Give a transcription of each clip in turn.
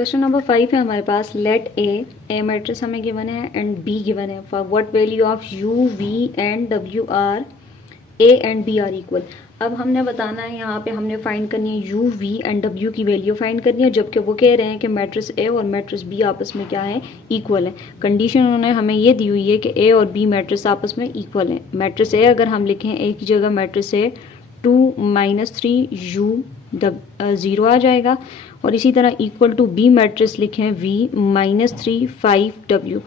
Question number 5 है हमारे पास। लेट ए मैट्रिक्स हमें गिवन है एंड बी गिवन है। For what value of u v and डब्ल्यू are A and B equal इक्वल। अब हमने बताना है, यहाँ पे हमने फाइंड करनी है यू वी एंड डब्ल्यू की वैल्यू फाइंड करनी है, जबकि वो कह रहे हैं कि मैट्रिक्स ए और मैट्रिक्स बी आपस में क्या है, इक्वल है। कंडीशन उन्होंने हमें ये दी हुई है कि ए और बी मैट्रिक्स आपस में इक्वल है। मैट्रिक्स ए अगर हम लिखें ए की जगह मैट्रिक्स ए 2-3 यू 0 आ जाएगा, और इसी तरह इक्वल टू बी मैट्रिक्स लिखें वी -3 5 डब्ल्यू।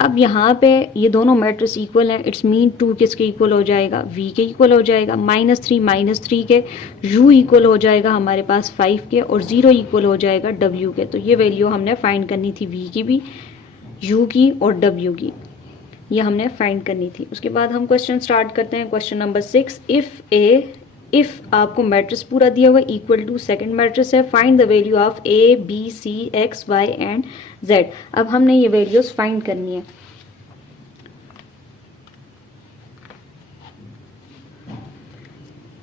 अब यहाँ पे ये दोनों मैट्रिक्स इक्वल हैं, इट्स मीन 2 किसके इक्वल हो जाएगा, v के इक्वल हो जाएगा। -3 के u इक्वल हो जाएगा हमारे पास 5 के, और 0 इक्वल हो जाएगा w के। तो ये वैल्यू हमने फाइंड करनी थी v की भी, u की और w की, ये हमने फाइंड करनी थी। उसके बाद हम क्वेश्चन स्टार्ट करते हैं। क्वेश्चन नंबर 6, इफ आपको मैट्रिक्स पूरा दिया हुआ इक्वल टू सेकंड मैट्रिक्स है, find the value of A B C X Y and Z. अब हमने ये वैल्यूज फाइंड करनी है।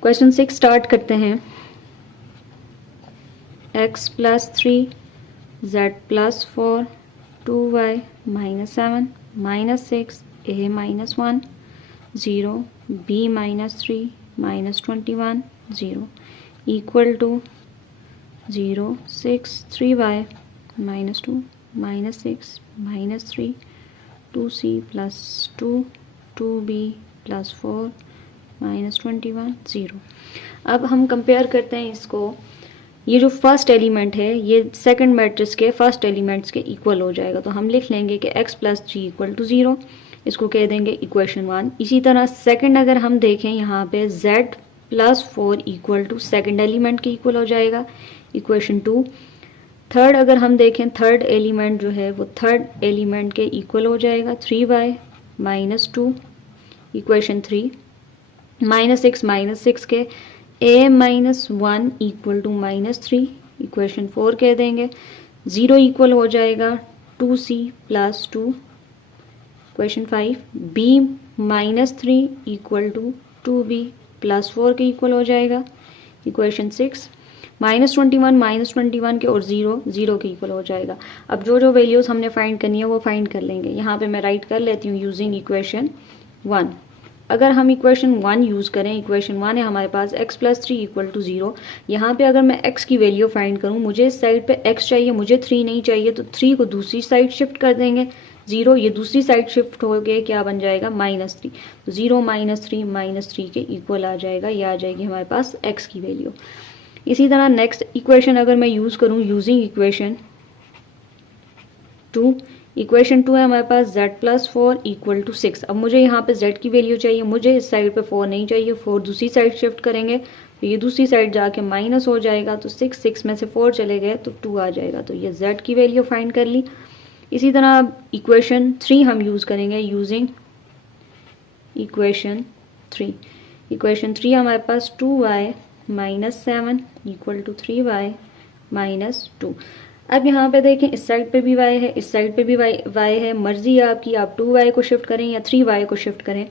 क्वेश्चन 6 स्टार्ट करते हैं। x + 3 z + 4 2y -7 -6 a -1 0 b -3 -21 0 equal to 0 6 3y -2 -6 -3 2c + 2 2b + 4 -21 0। अब हम कंपेयर करते हैं इसको। ये जो फर्स्ट एलिमेंट है ये सेकंड मैट्रिक्स के फर्स्ट एलिमेंट्स के इक्वल हो जाएगा, तो हम लिख लेंगे कि x + 3 = 0, इसको कह देंगे इक्वेशन 1। इसी तरह सेकंड अगर हम देखें यहाँ पे z + 4 = सेकंड एलिमेंट के इक्वल हो जाएगा, इक्वेशन 2। थर्ड अगर हम देखें, थर्ड एलिमेंट जो है वो थर्ड एलिमेंट के इक्वल हो जाएगा, 3y -2 इक्वेशन 3। -6 के a -1 = -3 इक्वेशन 4 कह देंगे। 0 इक्वल हो जाएगा 2c + 2 इक्वेशन 5। b -3 = 2b + 4 के इक्वल हो जाएगा, इक्वेशन 6। -21 के और 0 के इक्वल हो जाएगा। अब जो जो वैल्यूज हमने फाइंड करनी है वो फाइंड कर लेंगे। यहाँ पे मैं राइट कर लेती हूँ यूजिंग इक्वेशन 1। अगर हम इक्वेशन 1 यूज़ करें, इक्वेशन 1 है हमारे पास x + 3 = 0। यहाँ पे अगर मैं x की वैल्यू फाइंड करूँ, मुझे इस साइड पे x चाहिए, मुझे 3 नहीं चाहिए, तो 3 को दूसरी साइड शिफ्ट कर देंगे। 0 ये दूसरी साइड शिफ्ट हो गए, क्या बन जाएगा, -3। तो 0 -3 के इक्वल आ जाएगा, ये आ जाएगी हमारे पास x की वैल्यू। इसी तरह नेक्स्ट इक्वेशन अगर मैं यूज़ करूँ यूजिंग इक्वेशन 2, इक्वेशन 2 है हमारे पास z + 4 = 6। अब मुझे यहाँ पे z की वैल्यू चाहिए, मुझे इस साइड पे 4 नहीं चाहिए, 4 दूसरी साइड शिफ्ट करेंगे, तो ये दूसरी साइड जाके माइनस हो जाएगा, तो 6 में से 4 चले गए तो 2 आ जाएगा। तो ये z की वैल्यू फाइंड कर ली। इसी तरह इक्वेशन 3 हम यूज़ करेंगे यूजिंग इक्वेशन 3। इक्वेशन 3 हमारे पास 2y -7 = 3y -2। अब यहाँ पे देखें, इस साइड पे भी y है, इस साइड पे भी y है, मर्जी है आपकी, आप 2y को शिफ्ट करें या 3y को शिफ्ट करें।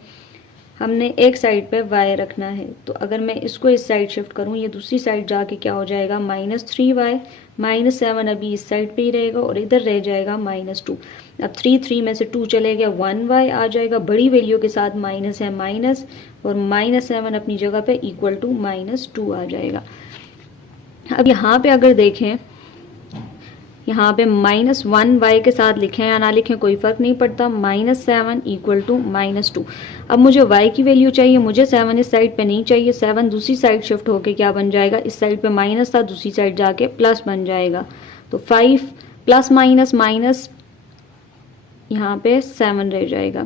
हमने एक साइड पे y रखना है, तो अगर मैं इसको इस साइड शिफ्ट करूँ, ये दूसरी साइड जाके क्या हो जाएगा, -3y -7 अभी इस साइड पे ही रहेगा, और इधर रह जाएगा -2। अब 3 में से 2 चले गया, 1y आ जाएगा, बड़ी वैल्यू के साथ माइनस है माइनस, और -7 अपनी जगह पे इक्वल टू -2 आ जाएगा। अब यहाँ पे अगर देखें, यहाँ पे -1y के साथ लिखें या ना लिखें कोई फ़र्क नहीं पड़ता, -7 = -2। अब मुझे y की वैल्यू चाहिए, मुझे 7 इस साइड पे नहीं चाहिए, 7 दूसरी साइड शिफ्ट होके क्या बन जाएगा, इस साइड पे माइनस था, दूसरी साइड जाके प्लस बन जाएगा। तो 5 ± यहाँ पे 7 रह जाएगा,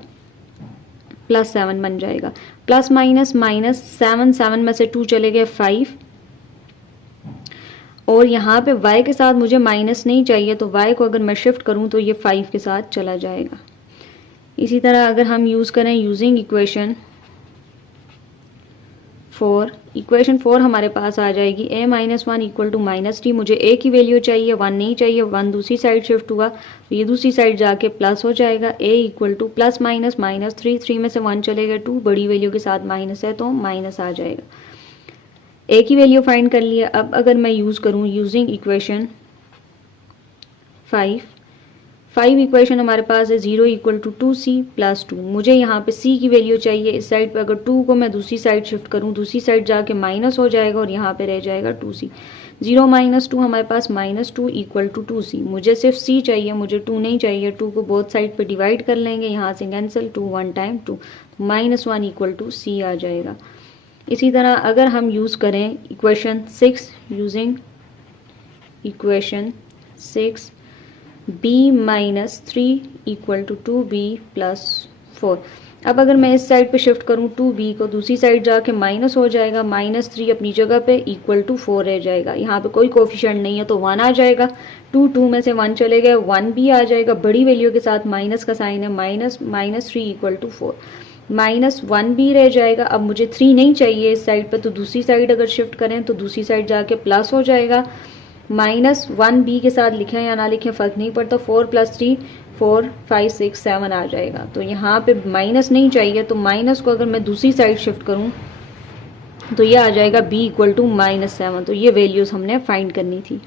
+7 बन जाएगा, ±- 7 में से 2 चले गए 5, और यहाँ पे y के साथ मुझे माइनस नहीं चाहिए, तो y को अगर मैं शिफ्ट करूँ तो ये 5 के साथ चला जाएगा। इसी तरह अगर हम यूज़ करें यूजिंग इक्वेशन 4, इक्वेशन 4 हमारे पास आ जाएगी a -1 = -3। मुझे a की वैल्यू चाहिए, 1 नहीं चाहिए, 1 दूसरी साइड शिफ्ट हुआ, तो ये दूसरी साइड जाके प्लस हो जाएगा। a = ±-3, 3 में से 1 चले गए 2, बड़ी वैल्यू के साथ माइनस है तो माइनस आ जाएगा। a की वैल्यू फाइंड कर लिया। अब अगर मैं यूज़ करूँ यूजिंग इक्वेशन 5 इक्वेशन हमारे पास है 0 इक्वल टू 2c प्लस 2। मुझे यहाँ पे c की वैल्यू चाहिए। इस साइड पे अगर 2 को मैं दूसरी साइड शिफ्ट करूँ, दूसरी साइड जाके माइनस हो जाएगा और यहाँ पे रह जाएगा 2c। 0 माइनस 2 हमारे पास -2 इक्वल टू 2c। मुझे सिर्फ c चाहिए, मुझे 2 नहीं चाहिए। 2 को बोथ साइड पे डिवाइड कर लेंगे, यहाँ से cancel, 2 1 time 2, -1 equal to c आ जाएगा। इसी तरह अगर हम यूज़ करें equation 6, using equation 6 b minus 3 equal to 2b plus 4। अब अगर मैं इस साइड पे शिफ्ट करूँ 2b को, दूसरी साइड जाके माइनस हो जाएगा, -3 अपनी जगह पे इक्वल टू 4 रह जाएगा। यहाँ पे कोई कोफिशिएंट नहीं है तो 1 आ जाएगा। 2 में से 1 चले गए, 1 भी आ जाएगा। बड़ी वैल्यू के साथ माइनस का साइन है, -3 इक्वल टू 4, -1 भी रह जाएगा। अब मुझे 3 नहीं चाहिए इस साइड पर, तो दूसरी साइड अगर शिफ्ट करें तो दूसरी साइड जाके प्लस हो जाएगा। -1 b के साथ लिखें या ना लिखें फ़र्क नहीं पड़ता। 4 + 3 4 5 6 7 आ जाएगा। तो यहाँ पे माइनस नहीं चाहिए, तो माइनस को अगर मैं दूसरी साइड शिफ्ट करूँ तो ये आ जाएगा b इक्वल टू -7। तो ये वैल्यूज़ हमने फाइंड करनी थी।